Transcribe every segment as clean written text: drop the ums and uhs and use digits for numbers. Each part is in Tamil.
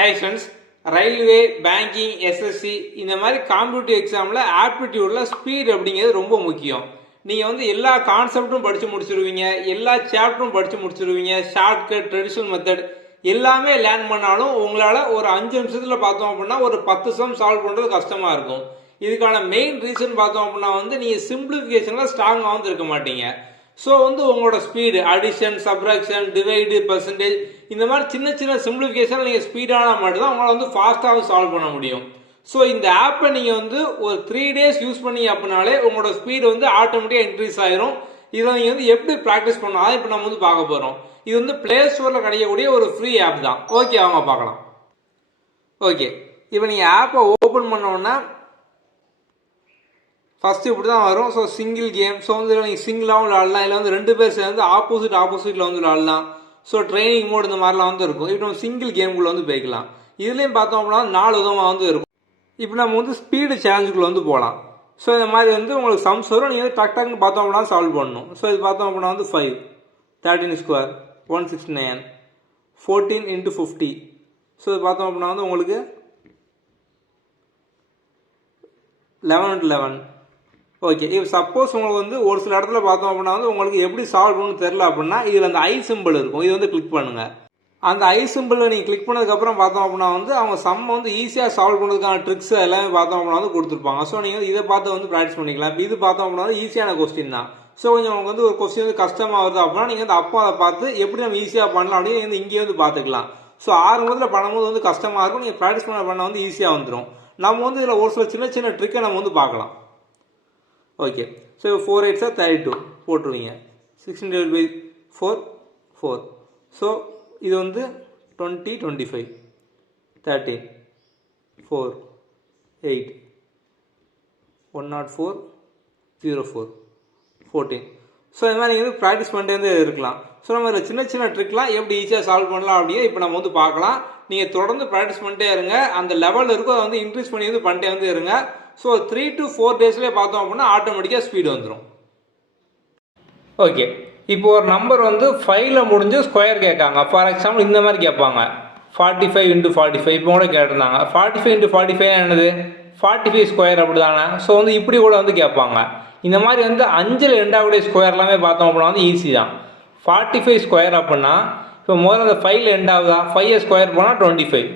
Hi friends, railway, banking, SSC இந்த மாதிரி காம்படிட்டிவ் எக்ஸாமில் ஆப்டிடியூடில் ஸ்பீட் அப்படிங்கிறது ரொம்ப முக்கியம். நீங்கள் வந்து எல்லா கான்செப்டும் படித்து முடிச்சிருவீங்க, எல்லா சாப்டரும் படித்து முடிச்சிருவீங்க, ஷார்ட்கட், ட்ரெடிஷ்னல் மெத்தட் எல்லாமே லேர்ன் பண்ணாலும் உங்களால் ஒரு 5 நிமிஷத்தில் பார்த்தோம் அப்படின்னா ஒரு 10 சம் சால்வ் பண்ணுறது கஷ்டமாக இருக்கும். இதுக்கான மெயின் ரீசன் பார்த்தோம் அப்படின்னா நீங்கள் சிம்பிளிஃபிகேஷனில் ஸ்ட்ராங்காக வந்து இருக்க மாட்டீங்க. ஸோ உங்களோட speed addition, subtraction, divide, percentage இந்த மாதிரி சின்ன சின்ன சிம்பிளிஃபிகேஷன் நீங்கள் ஸ்பீடான மட்டும் தான் உங்களால் வந்து ஃபாஸ்ட்டாக சால்வ் பண்ண முடியும். ஸோ இந்த ஆப்பை நீங்கள் வந்து ஒரு 3 days யூஸ் பண்ணீங்க அப்படின்னாலே உங்களோட ஸ்பீடு வந்து ஆட்டோமேட்டிக்காக இன்க்ரீஸ் ஆயிரும். இதை நீங்கள் வந்து எப்படி ப்ராக்டிஸ் பண்ணணும் அதை இப்போ நம்ம வந்து பார்க்க போகிறோம். இது வந்து பிளே ஸ்டோரில் கிடைக்கக்கூடிய ஒரு ஃப்ரீ ஆப் தான். ஓகே, அவங்க பார்க்கலாம். ஓகே, இப்போ நீங்கள் ஆப்பை ஓப்பன் பண்ணோன்னா ஃபஸ்ட்டு இப்படி தான் வரும். So single game. ஸோ வந்து நீங்கள் சிங்கிளாகவும் விளாடலாம், இல்லை வந்து 2 பேர் சேர்ந்து ஆப்போசிட்டில் வந்து விளாடலாம். ஸோ ட்ரைனிங் மோட் இந்த மாதிரிலாம் வந்து இருக்கும். இப்போ நம்ம சிங்கிள் கேமுக்குள்ளே வந்து போய்க்கலாம். இதுலேயும் பார்த்தோம் அப்படின்னா 4 விதமாக வந்து இருக்கும். இப்போ நம்ம வந்து ஸ்பீடு சேலஞ்சுக்குள்ளே வந்து போகலாம். ஸோ இந்த மாதிரி வந்து உங்களுக்கு சம்ஸ் வரும், நீங்கள் வந்து டக்குன்னு பார்த்தோம் அப்படின்னா சால்வ் பண்ணணும். ஸோ இது பார்த்தோம் அப்படின்னா வந்து 5, 13 ஸ்கொயர் 169, 14 × 50. ஸோ இது பார்த்தோம் அப்படின்னா வந்து உங்களுக்கு 11 × 11. ஓகே, இப்போ சப்போஸ் உங்களுக்கு வந்து ஒரு சில இடத்துல பார்த்தோம் அப்படின்னா வந்து உங்களுக்கு எப்படி சால்வ் பண்ணணும்னு தெரில அப்படின்னா இதில் அந்த ஐ சிம்பிள் இருக்கும், இது வந்து கிளிக் பண்ணுங்கள். அந்த ஐ சிம்பிளில் நீங்கள் கிளிக் பண்ணதுக்கப்புறம் பார்த்தோம் அப்படின்னா வந்து அவங்க சம்மை வந்து ஈஸியாக சால்வ் பண்ணுறதுக்கான ட்ரிக்ஸ் எல்லாமே பார்த்தோம் அப்படின்னா வந்து கொடுத்துருப்பாங்க. ஸோ நீங்கள் இதை பார்த்து வந்து ப்ராக்டிஸ் பண்ணிக்கலாம். இப்போ இது பார்த்தோம் அப்படின்னா வந்து ஈஸியான கொஸ்டின் தான். ஸோ கொஞ்சம் உங்களுக்கு வந்து ஒரு கொஸ்டின் வந்து கஷ்டமாக வருது அப்படின்னா நீங்கள் வந்து அப்போ அதை பார்த்து எப்படி நம்ம ஈஸியாக பண்ணலாம் அப்படின்னு வந்து இங்கேயே வந்து பார்த்துக்கலாம். ஸோ ஆரம்பத்தில் பண்ணும்போது வந்து கஷ்டமாக இருக்கும், நீங்கள் ப்ராக்டிஸ் பண்ண வந்து ஈஸியாக வந்துடும். நம்ம வந்து இதில் ஒரு சில சின்ன சின்ன ட்ரிக்கை நம்ம வந்து பார்க்கலாம். Okay, so 4 8 32 போட்டுருவீங்க. 16/4 4. ஸோ இது வந்து 20 25 13 4 8 104 04 14. ஸோ இந்த மாதிரி நீங்கள் வந்து ப்ராக்டிஸ் பண்ணிட்டு வந்து இருக்கலாம். ஸோ நம்ம இதில் சின்ன சின்ன ட்ரிக்லாம் எப்படி ஈஸியாக சால்வ் பண்ணலாம் அப்படின்னு இப்போ நம்ம வந்து பார்க்கலாம். நீங்கள் தொடர்ந்து ப்ராக்டிஸ் பண்ணிட்டே இருங்க. அந்த லெவலில் இருக்கோ அதை வந்து இன்க்ரீஸ் பண்ணி வந்து பண்ணிட்டே வந்து இருங்க. ஸோ 3 to 4 daysலேயே பார்த்தோம் அப்படின்னா ஆட்டோமேட்டிக்காக ஸ்பீடு வந்துடும். ஓகே, இப்போ ஒரு நம்பர் வந்து 5ல் முடிஞ்சு ஸ்கொயர் கேட்காங்க. ஃபார் எக்ஸாம்பிள் இந்த மாதிரி கேட்பாங்க, 45 × 45. இப்போ கூட கேட்டிருந்தாங்க 45 × 45 என்னது 45 ஸ்கொயர் அப்படி தானே. ஸோ வந்து இப்படி கூட வந்து கேட்பாங்க. இந்த மாதிரி வந்து 5ல் எண்டாகக்கூடிய ஸ்கொயர் எல்லாமே பார்த்தோம் அப்படின்னா வந்து ஈஸி தான். 45 ஸ்கொயர் அப்படின்னா இப்போ முதல்ல அந்த 5ல் எண்டாகுதா, 5 ஸ்கொயர் போனால் 25.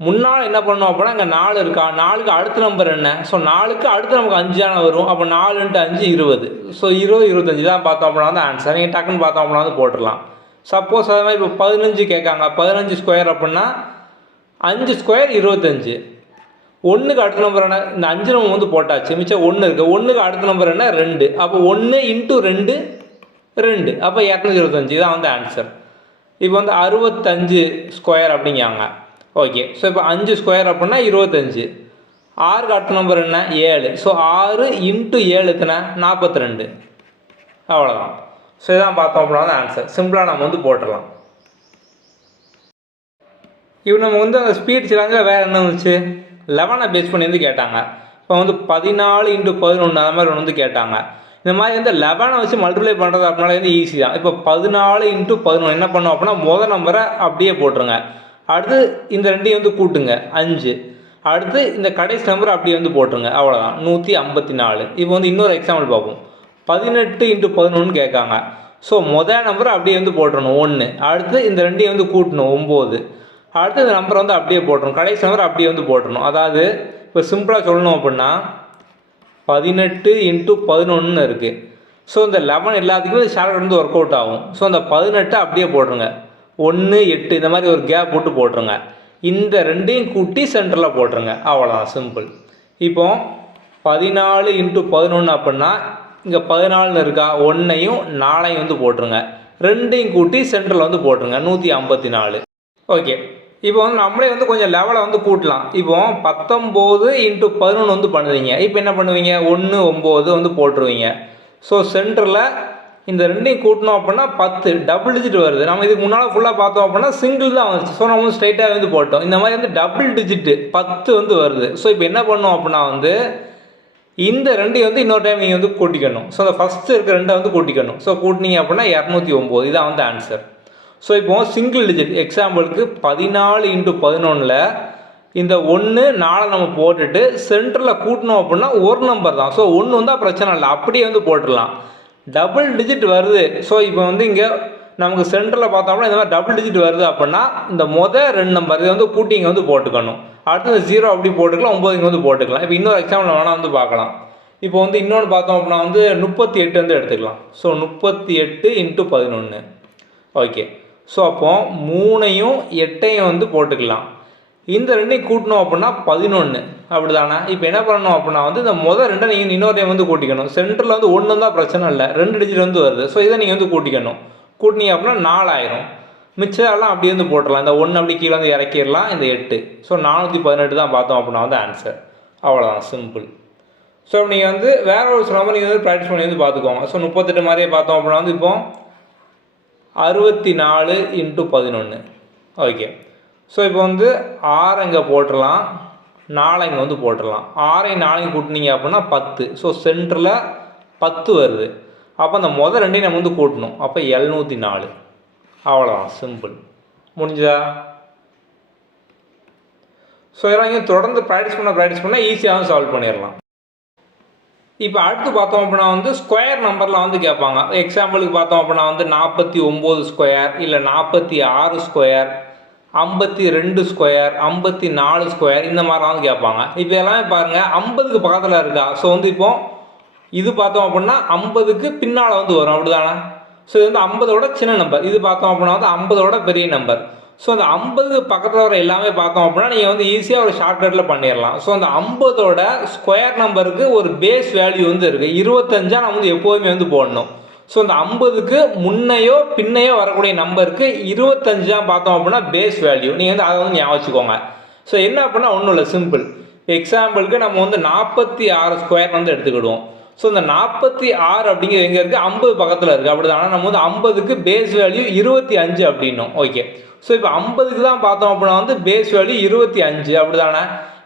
முன்னால் என்ன பண்ணோம் அப்படின்னா இங்கே 4 இருக்கா, 4க்கு அடுத்த நம்பர் என்ன, ஸோ 4க்கு அடுத்து நமக்கு 5 தானே வரும். அப்போ 4 × 5 20. ஸோ 20 25 தான் பார்த்தோம் அப்படின்னா வந்து ஆன்சர். நீங்கள் டக்குன்னு பார்த்தோம் அப்படின்னா வந்து போட்டுடலாம். சப்போஸ் அது மாதிரி இப்போ 15 கேட்காங்க, 15 ஸ்கொயர் அப்படின்னா 5 ஸ்கொயர் 25. 1க்கு அடுத்த நம்பர் என்ன, இந்த 5 நம்ம வந்து போட்டாச்சு, மிச்சம் 1 இருக்குது. 1க்கு அடுத்த நம்பர் என்ன 2. அப்போ 1 × 2 2. அப்போ 225 தான் வந்து ஆன்சர். இப்போ வந்து 65 ஸ்கொயர் அப்படிங்காங்க. ஓகே, ஸோ இப்போ 5 ஸ்கொயர் அப்படின்னா 25. 6க்கு அடுத்த நம்பர் என்ன 7. ஸோ 6 × 7 எத்தனை 42. அவ்வளோதான். ஸோ இதான் பார்த்தோம் அப்படின்னா ஆன்சர். சிம்பிளாக நம்ம வந்து போட்டுடலாம். இப்போ நம்ம வந்து அந்த ஸ்பீட் சேலஞ்சில் வேறு என்ன வந்துச்சு, 11 பேஸ் பண்ணி வந்து கேட்டாங்க. இப்போ வந்து 14 × 11 அந்த மாதிரி ஒன்று வந்து கேட்டாங்க. இந்த மாதிரி வந்து 11 வச்சு மல்டிப்ளை பண்ணுறது அப்படின்னால வந்து ஈஸி தான். இப்போ 14 × 11 என்ன பண்ணோம் அப்படின்னா முதல் நம்பரை அப்படியே போட்டுருங்க. அடுத்து இந்த 2ஐயும் வந்து கூட்டுங்க 5. அடுத்து இந்த கடைசி நம்பர் அப்படியே வந்து போட்டுருங்க. அவ்வளோதான், 154. இப்போ வந்து இன்னொரு எக்ஸாம்பிள் பார்ப்போம். 18 × 11 கேட்காங்க. ஸோ முதல் நம்பரை அப்படியே வந்து போட்டுடணும் 1. அடுத்து இந்த 2ஐயும் வந்து கூட்டணும் 9. அடுத்து இந்த நம்பரை வந்து அப்படியே போட்டுரும், கடைசி நம்பர் அப்படியே வந்து போட்டுடணும். அதாவது இப்போ சிம்பிளாக சொல்லணும் அப்படின்னா 18 × 11 இருக்குது. ஸோ இந்த 11 எல்லாத்துக்குமே ஷார்ட்கட் வந்து ஒர்க் அவுட் ஆகும். ஸோ அந்த 18 அப்படியே போட்டுருங்க. 1 8 இந்த மாதிரி ஒரு கேப் போட்டு போட்டுருங்க. இந்த 2ஐயும் கூட்டி சென்டரில் போட்டுருங்க. அவ்வளோதான், சிம்பிள். இப்போ 14 × 11 அப்படின்னா இங்கே 14 இருக்கா, 1ஐயும் 4ஐயும் வந்து போட்டுருங்க. 2ஐயும் கூட்டி சென்டரில் வந்து போட்டுருங்க, 154. ஓகே, இப்போ வந்து நம்மளே வந்து கொஞ்சம் லெவலை வந்து கூட்டலாம். இப்போ 19 × 11 வந்து பண்ணுவீங்க. இப்போ என்ன பண்ணுவீங்க, 1 9 வந்து போட்டுருவீங்க. ஸோ சென்டரில் இந்த 2ஐயும் கூட்டணும் அப்படின்னா 10 டபுள் டிஜிட் வருது. நம்ம இதுக்கு முன்னால் ஃபுல்லாக பார்த்தோம் அப்படின்னா சிங்கிள் தான் வந்துச்சு. ஸோ நம்ம வந்து ஸ்ட்ரைட்டாக வந்து போட்டோம். இந்த மாதிரி வந்து டபுள் டிஜிட்டு 10 வந்து வருது. ஸோ இப்போ என்ன பண்ணோம் அப்படின்னா வந்து இந்த 2ஐயும் வந்து இன்னொரு டைம் நீங்கள் வந்து கூட்டிக்கணும். ஸோ அந்த ஃபஸ்ட்டு இருக்க 2ஐ வந்து கூட்டிக்கணும். ஸோ கூட்டினீங்க அப்படின்னா 209. இதான் வந்து ஆன்சர். ஸோ இப்போ சிங்கிள் டிஜிட் எக்ஸாம்பிளுக்கு 14 × 11 இந்த 1 4 நம்ம போட்டுட்டு சென்டரில் கூட்டணும் அப்படின்னா ஒரு நம்பர் தான். ஸோ 1 வந்தால் பிரச்சனை இல்லை, அப்படியே வந்து போட்டுடலாம். டபுள் டிஜிட் வருது, ஸோ இப்போ வந்து இங்கே நமக்கு சென்டரில் பார்த்தோம்னா இந்த மாதிரி டபுள் டிஜிட் வருது அப்படின்னா இந்த ரெண்டு நம்பர் இதை வந்து கூட்டி இங்கே வந்து போட்டுக்கணும். அடுத்து இந்த 0 அப்படி போட்டுக்கலாம், 9 இங்கே வந்து போட்டுக்கலாம். இப்போ இன்னொரு எக்ஸாம்பிள் வேணால் வந்து பார்க்கலாம். இப்போ வந்து இன்னொன்று பார்த்தோம் அப்படின்னா வந்து 38 வந்து எடுத்துக்கலாம். ஸோ 38 × 11. ஓகே, ஸோ அப்போ 3ஐயும் 8ஐயும் வந்து போட்டுக்கலாம். இந்த ரெண்டையும் கூட்டணும் அப்படின்னா 11 அப்படி தானே. இப்போ என்ன பண்ணணும் அப்படின்னா வந்து இந்த ரெண்டை நீங்கள் இன்னொரு வந்து கூட்டிக்கணும். சென்டரில் வந்து 1 தான் பிரச்சனை இல்லை, 2 டிஜிட் வந்து வருது. ஸோ இதை நீங்கள் வந்து கூட்டிக்கணும். கூட்டினீங்க அப்படின்னா 4 ஆயிரும். மிச்சம் அப்படி வந்து போட்டுடலாம். இந்த 1 அப்படி கீழே வந்து இறக்கிடலாம். இந்த 8. ஸோ 418 தான் பார்த்தோம் அப்படின்னா வந்து ஆன்சர். அவ்வளோதான், சிம்பிள். ஸோ நீங்கள் வந்து வேற ஒரு சொன்ன மாதிரி நீங்கள் வந்து ப்ராக்டிஸ் பண்ணி வந்து பார்த்துக்கோங்க. ஸோ 38 மாதிரியே பார்த்தோம் அப்படின்னா வந்து இப்போ 64 × 11. ஓகே, ஸோ இப்போ வந்து 6 இங்கே போட்டுடலாம், 4 இங்கே வந்து போட்டுடலாம். 6ஐயும் 4ஐயும் கூட்டினீங்க அப்படின்னா 10. ஸோ சென்டரில் 10 வருது. அப்போ அந்த ரெண்டையும் நம்ம வந்து கூட்டணும். அப்போ 704. அவ்வளோதான், சிம்பிள். முடிஞ்சா? ஸோ இதெல்லாம் இங்கே தொடர்ந்து ப்ராக்டிஸ் பண்ணால் ஈஸியாக சால்வ் பண்ணிடலாம். இப்போ அடுத்து பார்த்தோம் அப்படின்னா வந்து ஸ்கொயர் நம்பரில் வந்து கேட்பாங்க. எக்ஸாம்பிளுக்கு பார்த்தோம் அப்படின்னா வந்து 49 ஸ்கொயர், இல்லை 46 ஸ்கொயர், 52 ஸ்கொயர், 54 ஸ்கொயர், இந்த மாதிரிலாம் வந்து கேட்பாங்க. இப்போ எல்லாமே பாருங்கள் 50க்கு பக்கத்தில் இருக்கா. ஸோ வந்து இப்போ இது பார்த்தோம் அப்படின்னா 50க்கு பின்னால் வந்து வரும், அப்படி தானே. ஸோ இது வந்து 50ஓட சின்ன நம்பர். இது பார்த்தோம் அப்படின்னா வந்து 50ஓட பெரிய நம்பர். ஸோ அந்த 50 பக்கத்தில் வர எல்லாமே பார்த்தோம் அப்படின்னா நீங்கள் வந்து ஈஸியாக ஒரு ஷார்ட்கட்டில் பண்ணிடலாம். ஸோ அந்த 50ஓட ஸ்கொயர் நம்பருக்கு ஒரு பேஸ் வேல்யூ வந்து இருக்குது. 25 நம்ம வந்து எப்போதுமே வந்து போடணும். ஸோ அந்த 50க்கு முன்னையோ பின்னையோ வரக்கூடிய நம்பருக்கு 25 பார்த்தோம் அப்படின்னா பேஸ் வேல்யூ. நீங்கள் வந்து அதை வந்து ஞாபகம் வச்சுக்கோங்க. ஸோ என்ன அப்படின்னா ஒன்றும் இல்லை, சிம்பிள். எக்ஸாம்பிளுக்கு நம்ம வந்து 46 ஸ்கொயர் வந்து எடுத்துக்கிடுவோம். ஸோ இந்த 46 அப்படிங்கிறது எங்கே இருக்குது? 50 பக்கத்தில் இருக்குது, அப்படி தானே. நம்ம வந்து 50க்கு பேஸ் வேல்யூ 25 அப்படின்னும். ஓகே, ஸோ இப்போ 50க்கு தான் பார்த்தோம் அப்படின்னா வந்து பேஸ் வேல்யூ 25, அப்படி தானே.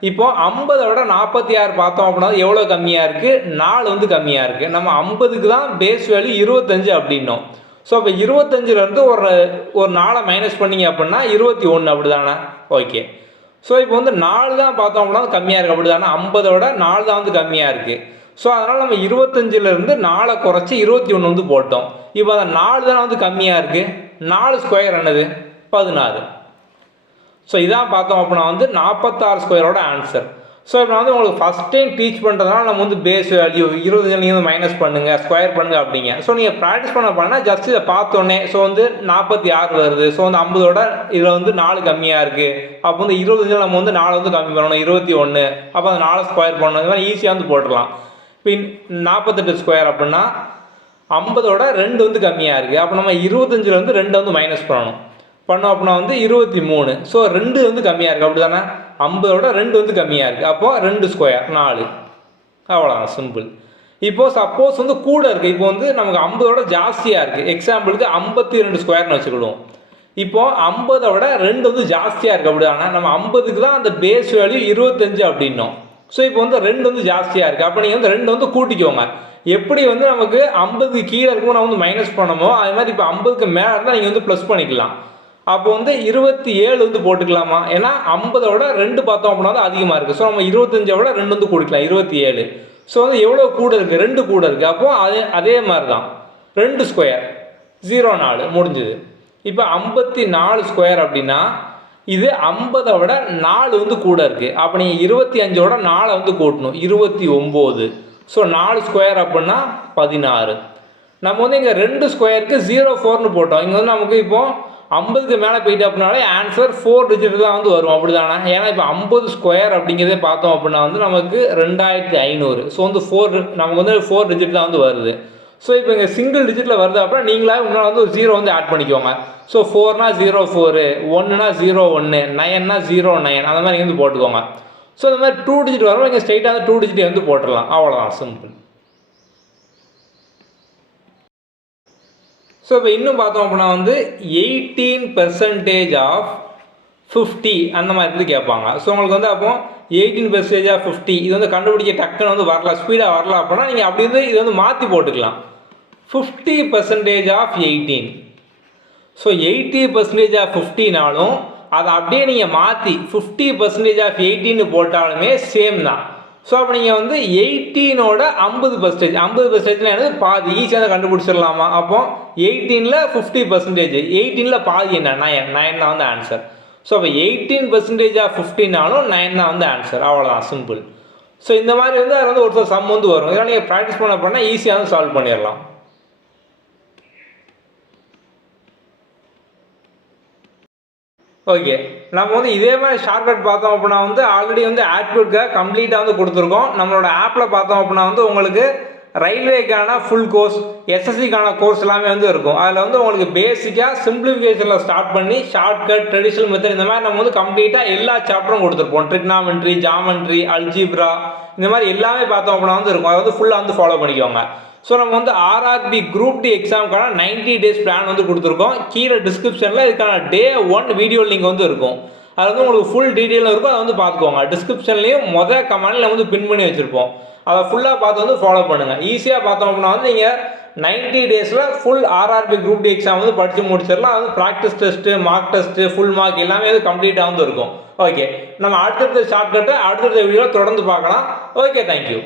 இப்போ 50ஓட 46 பார்த்தோம் அப்படின்னா எவ்வளோ கம்மியாக இருக்குது? 4 வந்து கம்மியாக இருக்குது. நம்ம 50க்கு தான் பேஸ் வேல்யூ 25 அப்படின்னோம். ஸோ இப்போ 25லேருந்து ஒரு 4 மைனஸ் பண்ணிங்க அப்படின்னா 21, அப்படி தானே. ஓகே, ஸோ இப்போ வந்து 4 தான் பார்த்தோம் அப்படின்னா கம்மியாக இருக்குது, அப்படி தானே. 50ஓட 4 தான் வந்து கம்மியாக இருக்குது. ஸோ அதனால் நம்ம 25லேருந்து 4 குறைச்சி 21 வந்து போட்டோம். இப்போ அந்த 4 தானே வந்து கம்மியாக இருக்குது. 4 ஸ்கொயர் என்னது? 16. ஸோ இதான் பார்த்தோம் அப்படின்னா வந்து 46 ஸ்கொயரோட ஆன்சர். ஸோ இப்போ வந்து உங்களுக்கு ஃபஸ்ட் டைம் டீச் பண்ணுறதுனால நம்ம வந்து பேஸ் வேல்யூ 25 நீங்கள் வந்து மைனஸ் பண்ணுங்கள், ஸ்கொயர் பண்ணுங்கள் அப்படிங்க. ஸோ நீங்கள் ப்ராக்டிஸ் பண்ண ஜஸ்ட் இதை பார்த்தோன்னே ஸோ வந்து 46 வருது. ஸோ வந்து 50ஓட இதில் வந்து 4 கம்மியாக இருக்குது. அப்போ வந்து 25 நம்ம வந்து 4 வந்து கம்மி பண்ணணும், 21. அப்போ அந்த 4 ஸ்கொயர் பண்ணணும். இந்த மாதிரி ஈஸியாக வந்து போட்டுடலாம். இப்போ 48 ஸ்கொயர் அப்படின்னா 50ஓட 2 வந்து கம்மியாக இருக்குது. அப்போ நம்ம 25லேருந்து 2 வந்து மைனஸ் பண்ணணும். பண்ணோம் அப்படின்னா வந்து 23. ஸோ 2 வந்து கம்மியாக இருக்குது, அப்படி தானே. 50ஓட 2 வந்து கம்மியாக இருக்குது. அப்போது 2 ஸ்கொயர் 4. அவ்வளோதான், சிம்பிள். இப்போது சப்போஸ் வந்து கூட இருக்குது. இப்போ வந்து நமக்கு 50ஓட ஜாஸ்தியாக இருக்குது. எக்ஸாம்பிளுக்கு 52 ஸ்கொயர்னு வச்சுக்கிடுவோம். இப்போது 50ஓட 2 வந்து ஜாஸ்தியாக இருக்குது, அப்படி தானே. நம்ம 50க்கு தான் அந்த பேஸ் வேல்யூ 25 அப்படின்னோம். ஸோ இப்போ வந்து 2 வந்து ஜாஸ்தியாக இருக்குது. அப்போ நீங்கள் வந்து 2 வந்து கூட்டிக்கோங்க. எப்படி வந்து நமக்கு 50க்கு கீழே இருக்கும்போது நம்ம வந்து மைனஸ் பண்ணமோ அது மாதிரி இப்போ 50க்கு மேலே இருந்தால் நீங்கள் வந்து ப்ளஸ் பண்ணிக்கலாம். அப்போ வந்து 27 வந்து போட்டுக்கலாமா? ஏன்னா 50ஓட 2 பார்த்தோம் அப்படின்னா வந்து அதிகமாக இருக்குது. ஸோ நம்ம 25ஓட 2 வந்து கூட்டிக்கலாம், 27. ஸோ வந்து எவ்வளோ கூட இருக்குது? 2 கூட இருக்குது. அப்போது அதே மாதிரி தான் 2 ஸ்கொயர் 04 முடிஞ்சுது. இப்போ 54 ஸ்கொயர் அப்படின்னா இது 50ஓட 4 வந்து கூட இருக்குது. அப்போ நீங்கள் 25ஓட 4 வந்து கூட்டணும், 29. ஸோ 4 ஸ்கொயர் அப்படின்னா 16. நம்ம வந்து இங்கே 2 ஸ்கொயருக்கு 04ன்னு போட்டோம். இங்கே வந்து நமக்கு இப்போது 50க்கு மேலே போயிட்டு அப்படின்னாலே ஆன்சர் 4 டிஜிட் தான் வந்து வரும், அப்படி தானே. ஏன்னா இப்போ 50 ஸ்கொயர் அப்படிங்கிறதே பார்த்தோம் அப்படின்னா வந்து நமக்கு 2500. ஸோ வந்து நமக்கு வந்து 4 டிஜிட் தான் வந்து வருது. ஸோ இப்போ இங்கே சிங்கிள் டிஜிட்டில் வருது அப்படின்னா நீங்களாக இன்னும் வந்து ஒரு 0 வந்து ஆட் பண்ணிக்கோங்க. ஸோ 4னா 04, 1னா 01, 9னா 09, அந்த மாதிரி வந்து போட்டுக்கோங்க. ஸோ இந்த மாதிரி 2 டிஜிட் வரும், நீங்கள் ஸ்ட்ரைட்டாக வந்து 2 டிஜிட் வந்து போட்டுடலாம். அவ்வளோதான், சிம்பிள். ஸோ இப்போ இன்னும் பார்த்தோம் அப்படின்னா வந்து 18% ஆஃப் 50 அந்த மாதிரி வந்து கேட்பாங்க. ஸோ உங்களுக்கு வந்து அப்போ 18% ஆஃப் 50 இது வந்து கண்டுபிடிக்க டக்குன்னு வந்து வரல, ஸ்பீடாக வரல அப்படின்னா நீங்கள் அப்படி வந்து இதை வந்து மாற்றி போட்டுக்கலாம். 50% ஆஃப் 18. ஸோ 80% ஆஃப் 50னாலும் அதை அப்படியே நீங்கள் மாற்றி 50% ஆஃப் 18 போட்டாலுமே சேம் தான். ஸோ அப்போ நீங்கள் வந்து 18ஓட 50%, 50%னா என்னது பாதி, ஈஸியாக கண்டுபிடிச்சிடலாமா? அப்போ 18ல் 50%, 18ல் பாதி என்ன? 9 தான் வந்து ஆன்சர். ஸோ அப்போ 18% ஆஃப் 15னாலும் 9 தான் வந்து ஆன்சர். அவ்வளோதான், சிம்பிள். ஸோ இந்த மாதிரி வந்து அதில் வந்து ஒருத்தர் சம் வந்து வரும். இதெல்லாம் நீங்கள் ப்ராக்டிஸ் பண்ணால் ஈஸியாக வந்து சால்வ் பண்ணிடலாம். ஓகே, நம்ம வந்து இதே மாதிரி ஷார்ட்கட் பார்த்தோம் அப்படின்னா வந்து ஆல்ரெடி வந்து ஆப்டிடியூட்காக கம்ப்ளீட்டாக வந்து கொடுத்துருக்கோம். நம்மளோட ஆப்பில் பார்த்தோம் அப்படின்னா வந்து உங்களுக்கு ரயில்வேக்கான ஃபுல் கோர்ஸ், எஸ்எஸ்சிக்கான கோர்ஸ் எல்லாமே வந்து இருக்கும். அதில் வந்து உங்களுக்கு பேசிக்காக சிம்பிளிஃபிகேஷனில் ஸ்டார்ட் பண்ணி ஷார்ட்கட், ட்ரெடிஷனல் மெத்தட், இந்த மாதிரி நம்ம வந்து கம்ப்ளீட்டாக எல்லா சாப்டரும் கொடுத்துருப்போம். ட்ரிக்னாமெட்ரி, ஜாமெட்ரி, அல்ஜிப்ரா, இந்த மாதிரி எல்லாமே பார்த்தோம் அப்படின்னா வந்து இருக்கும். அதை வந்து ஃபுல்லாக வந்து ஃபாலோ பண்ணிக்கோங்க. ஸோ நம்ம வந்து ஆர்ஆர்பி குரூப் டி எக்ஸாமுக்கான 90 days பிளான் வந்து கொடுத்துருக்கோம். கீழே டிஸ்கிரிப்ஷனில் இதுக்கான Day 1 வீடியோ லிங்க் வந்து இருக்கும். அது வந்து உங்களுக்கு ஃபுல் டீட்டெயிலும் இருக்கும். அதை வந்து பார்த்துக்கோங்க. டிஸ்கிரிப்ஷன்லேயும் கமெண்ட்ல வந்து பின் பண்ணி வச்சுருப்போம். அதை ஃபுல்லாக பார்த்து வந்து ஃபாலோ பண்ணுங்கள். ஈஸியாக பார்த்தோம் அப்படின்னா வந்து நீங்கள் 90 daysல full R R B group D exam வந்து படித்து முடிச்சிடலாம். அது வந்து practice test, mark test, full mark எல்லாமே வந்து கம்ப்ளீட்டாக வந்து இருக்கும். ஓகே, நம்ம அடுத்தடுத்த ஷார்ட்கட்டை அடுத்தடுத்த வீடியோ தொடர்ந்து பார்க்கலாம். Okay, thank you.